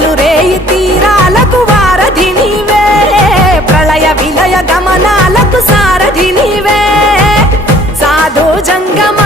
పగలు రేయి తీరాలకు వారధి నీవే ప్రళయ విలయ గమనాలకు సారథి నీవే సాధు జంగమ